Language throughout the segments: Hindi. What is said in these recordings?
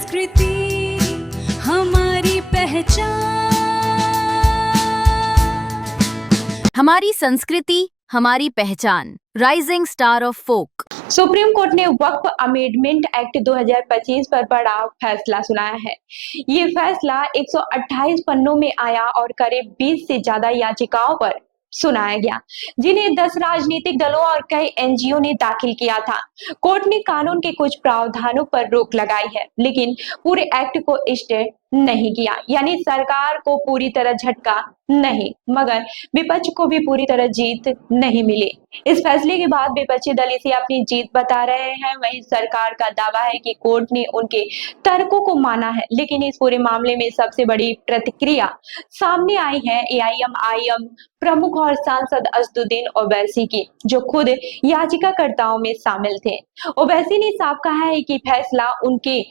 संस्कृति हमारी पहचान, हमारी संस्कृति हमारी पहचान, rising star of folk. Supreme court ने वक्फ अमेंडमेंट एक्ट 2025 पर बड़ा फैसला सुनाया है। ये फैसला 128 पन्नों में आया और करीब 20 से ज्यादा याचिकाओं पर सुनाया गया, जिन्हें 10 राजनीतिक दलों और कई एनजीओ ने दाखिल किया था। कोर्ट ने कानून के कुछ प्रावधानों पर रोक लगाई है, लेकिन पूरे एक्ट को स्टे नहीं किया, यानी सरकार को पूरी तरह झटका नहीं, मगर विपक्ष को भी पूरी तरह जीत नहीं मिली। इस फैसले के बाद विपक्षी दल इसे अपनी जीत बता रहे हैं। वहीं सरकार का दावा है कि कोर्ट ने उनके तर्कों को माना है, लेकिन इस पूरे मामले में सबसे बड़ी प्रतिक्रिया सामने आई है एआईएमआईएम प्रमुख और सांसद असदुद्दीन ओवैसी की, जो खुद याचिकाकर्ताओं में शामिल थे। ओवैसी ने साफ कहा है कि फैसला उनके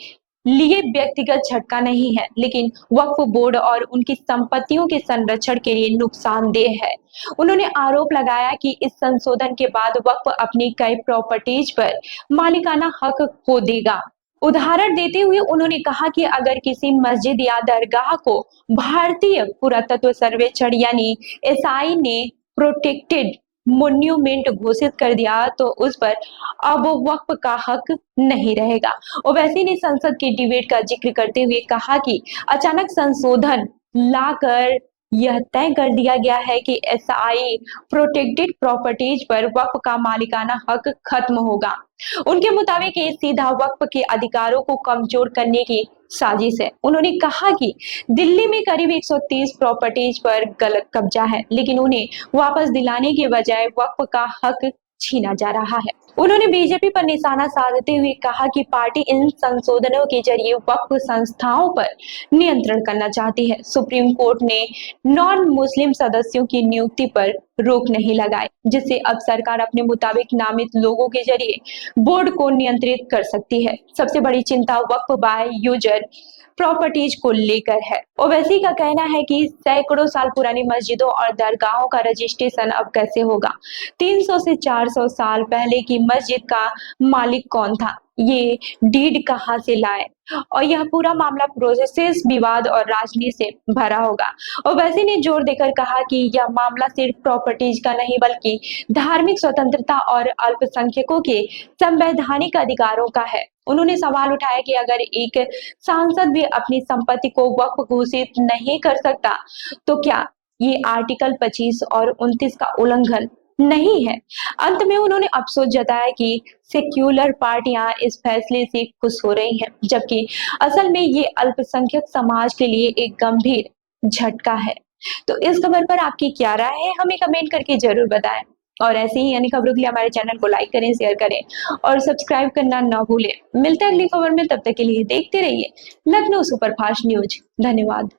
लिए व्यक्तिगत झटका नहीं है, लेकिन वक्फ बोर्ड और उनकी संपत्तियों के संरक्षण के लिए नुकसानदेह है। उन्होंने आरोप लगाया कि इस संशोधन के बाद वक्फ अपनी कई प्रॉपर्टीज पर मालिकाना हक खो देगा। उदाहरण देते हुए उन्होंने कहा कि अगर किसी मस्जिद या दरगाह को भारतीय पुरातत्व सर्वेक्षण यानी एसआई ने प्रोटेक्टेड मोन्यूमेंट घोषित कर दिया तो उस पर अब वक्फ का हक नहीं रहेगा। ओवैसी ने संसद के डिबेट का जिक्र करते हुए कहा कि अचानक संशोधन लाकर यह तय कर दिया गया है कि एसआई प्रोटेक्टेड प्रॉपर्टीज पर वक्फ का मालिकाना हक खत्म होगा। उनके मुताबिक ये सीधा वक्फ के अधिकारों को कमजोर करने की साजिश है। उन्होंने कहा कि दिल्ली में करीब 130 प्रॉपर्टीज पर गलत कब्जा है, लेकिन उन्हें वापस दिलाने के बजाय वक्फ का हक छीना जा रहा है। उन्होंने बीजेपी पर निशाना साधते हुए कहा कि पार्टी इन संशोधनों के जरिए वक्फ संस्थाओं पर नियंत्रण करना चाहती है। सुप्रीम कोर्ट ने नॉन मुस्लिम सदस्यों की नियुक्ति पर रोक नहीं लगाई, जिससे अब सरकार अपने मुताबिक नामित लोगों के जरिए बोर्ड को नियंत्रित कर सकती है। सबसे बड़ी चिंता वक्फ बाय यूजर प्रॉपर्टीज को लेकर है। ओवैसी का कहना है कि सैकड़ों साल पुरानी मस्जिदों और दरगाहों का रजिस्ट्रेशन अब कैसे होगा। 300 से 400 साल पहले की मस्जिद का मालिक कौन था, ये डीड कहां से लाए, और यह पूरा मामला प्रोसेस विवाद और राजनीति से भरा होगा। ओवैसी ने जोर देकर कहा कि यह मामला सिर्फ प्रॉपर्टीज का नहीं बल्कि धार्मिक स्वतंत्रता और अल्पसंख्यकों के संवैधानिक अधिकारों का है। उन्होंने सवाल उठाया कि अगर एक सांसद भी अपनी संपत्ति को वक्फ घोषित नहीं कर सकता तो क्या ये आर्टिकल 25 और 29 का उल्लंघन नहीं है। अंत में उन्होंने अफसोस जताया कि सेक्युलर पार्टियां इस फैसले से खुश हो रही हैं, जबकि असल में ये अल्पसंख्यक समाज के लिए एक गंभीर झटका है। तो इस खबर पर आपकी क्या राय है, हमें कमेंट करके जरूर बताएं। और ऐसे ही यानी खबरों के लिए हमारे चैनल को लाइक करें, शेयर करें और सब्सक्राइब करना ना भूलें। मिलते हैं अगली खबर में, तब तक के लिए देखते रहिए लखनऊ सुपरफास्ट न्यूज। धन्यवाद।